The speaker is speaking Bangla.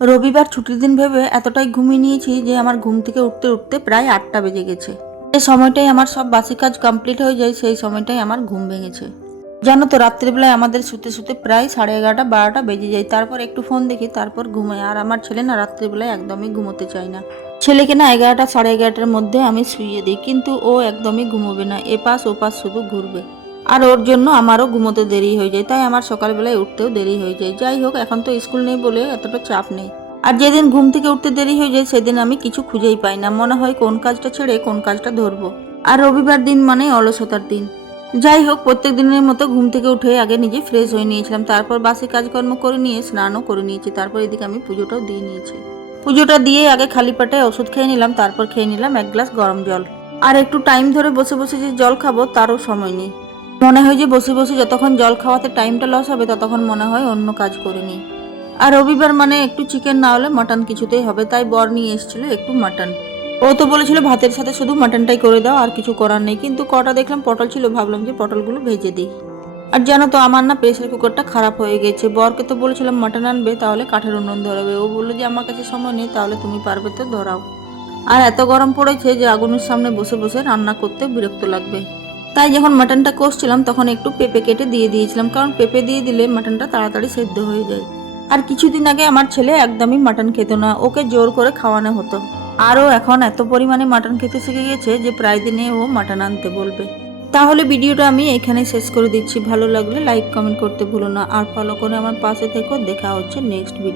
রবিবার ছুটির দিন ভেবে এতটাই ঘুমিয়ে নিয়েছি যে আমার ঘুম থেকে উঠতে উঠতে প্রায় 8টা বেজে গেছে। এই সময়টাই আমার সব বাসি কাজ কমপ্লিট হয়ে যায়, সেই সময়টাই আমার ঘুম ভেঙেছে। জানো তো, রাত্রিবেলায় আমাদের শুতে শুতে প্রায় 11:30 12টা বেজে যায়। তারপর একটু ফোন দেখি, তারপর ঘুমাই। আর আমার ছেলে না রাত্রিবেলায় একদমই ঘুমোতে চায় না। ছেলেকে না 11টা 11:30টার মধ্যে আমি শুইয়ে দিই, কিন্তু ও একদমই ঘুমোবে না, এপাশ ওপাশ শুধু ঘুরবে। আর ওর জন্য আমারও ঘুমোতে দেরি হয়ে যায়, তাই আমার সকালবেলায় উঠতেও দেরি হয়ে যায়। যাই হোক, এখন তো স্কুল নেই বলে এতটা চাপ নেই। আর যেদিন ঘুম থেকে উঠতে দেরি হয়ে যায় সেদিন আমি কিছু খুঁজেই পাই না, মনে হয় কোন কাজটা ছেড়ে কোন কাজটা ধরবো। আর রবিবার দিন মানে অলসতার দিন। যাই হোক, প্রত্যেক দিনের মতো ঘুম থেকে উঠে আগে নিজে ফ্রেশ হয়ে নিয়েছিলাম, তারপর বাসি কাজকর্ম করে নিয়ে স্নানও করে নিয়েছি। তারপর এদিকে আমি পুজোটাও দিয়ে নিয়েছি। পুজোটা দিয়ে আগে খালি পেটে ওষুধ খেয়ে নিলাম, তারপর খেয়ে নিলাম 1 গ্লাস গরম জল। আর একটু টাইম ধরে বসে বসে যে জল খাবো তারও সময় নেই। মনে হয় যে বসে বসে যতক্ষণ জল খাওয়াতে টাইমটা লস হবে ততক্ষণ মনে হয় অন্য কাজ করে নিই। আর রবিবার মানে একটু চিকেন না হলে মাটন কিছুতেই হবে, তাই বর নিয়ে এসেছিল একটু মাটন। ও তো বলেছিল ভাতের সাথে শুধু মাটনটাই করে দাও, আর কিছু করার নেই। কিন্তু কটা দেখলাম পটল ছিল, ভাবলাম যে পটলগুলো ভেজে দিই। আর জানো তো, আমার না প্রেসার কুকারটা খারাপ হয়ে গেছে। বরকে তো বলেছিলাম মাটন আনবে, তাহলে কাঠের উনুন ধরাবে। ও বললো যে আমার কাছে সময় নেই, তাহলে তুমি পারবে তো ধরাও। আর এত গরম পড়েছে যে আগুনের সামনে বসে বসে রান্না করতে বিরক্ত লাগবে। তাই যখন মাটনটা কষছিলাম তখন একটু পেঁপে কেটে দিয়ে দিয়েছিলাম, কারণ পেঁপে দিয়ে দিলে মাটনটা তাড়াতাড়ি সেদ্ধ হয়ে যায়। আর কিছুদিন আগে আমার ছেলে একদমই মাটন খেত না, ওকে জোর করে খাওয়ানো হতো। আরও এখন এত পরিমাণে মাটন খেতে শিখে গেছে যে প্রায় দিনে ও মাটন আনতে বলবে। তাহলে ভিডিওটা আমি এখানে শেষ করে দিচ্ছি। ভালো লাগলে লাইক কমেন্ট করতে ভুলো না, আর ফলো করে আমার পাশে থেকো। দেখা হচ্ছে নেক্সট ভিডিও।